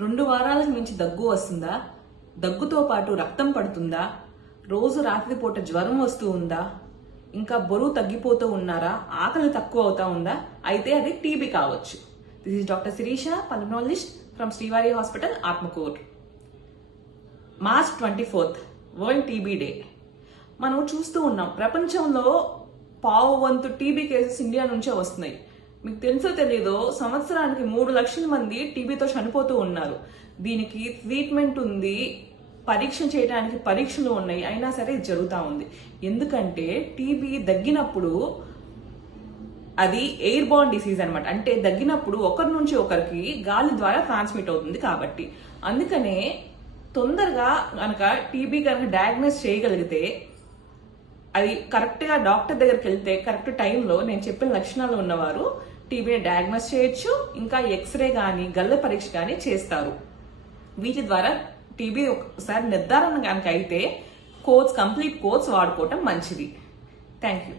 2 వారాలకు మించి దగ్గు వస్తుందా? దగ్గుతో పాటు రక్తం పడుతుందా? రోజు రాత్రిపూట జ్వరం వస్తూ ఉందా? ఇంకా బరువు తగ్గిపోతూ ఉన్నారా? ఆకలి తక్కువ అవుతా ఉందా? అయితే అది టీబీ కావచ్చు. This is doctor Shirisha, pulmonologist from Srivari hospital, Atmakur. March 24th world TB day. మనం చూస్తూ ఉన్నాం, ప్రపంచంలో పావు వంతు టీబీ కేసెస్ ఇండియా నుంచే వస్తున్నాయి. మీకు తెలుసో తెలీదో సంవత్సరానికి 3 లక్షల మంది టీబీతో చనిపోతూ ఉన్నారు. దీనికి ట్రీట్మెంట్ ఉంది, పరీక్ష చేయడానికి పరీక్షలు ఉన్నాయి, అయినా సరే జరుగుతూ ఉంది. ఎందుకంటే టీబీ దగ్గినప్పుడు అది ఎయిర్ బార్న్ డిసీజ్ అనమాట. అంటే దగ్గినప్పుడు ఒకరి నుంచి ఒకరికి గాలి ద్వారా ట్రాన్స్మిట్ అవుతుంది కాబట్టి. అందుకనే తొందరగా కనుక టీబీ కనుక డయాగ్నోస్ చేయగలిగితే, అది కరెక్ట్ గా డాక్టర్ దగ్గరికి వెళ్తే కరెక్ట్ టైంలో నేను చెప్పిన లక్షణాలు ఉన్నవారు టీబీని డయాగ్నోస్ చేయొచ్చు. ఇంకా ఎక్స్రే గానీ గల్ల పరీక్ష గానీ చేస్తారు. వీటి ద్వారా టీబీ ఒకసారి నిర్ధారణ కనుక అయితే కంప్లీట్ కోర్స్ వాడుకోవటం మంచిది. Thank you.